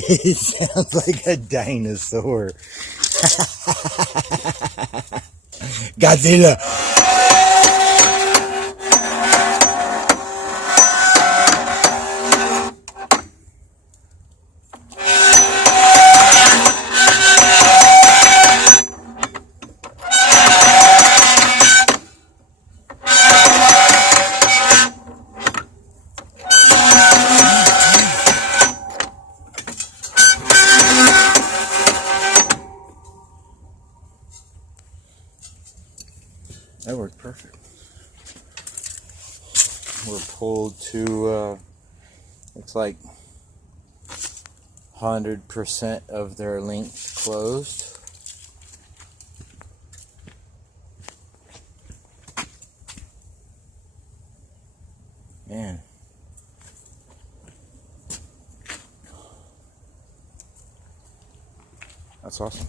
It sounds like a dinosaur. Godzilla. That worked perfect. We're pulled to, looks like 100% of their length closed. Man. That's awesome.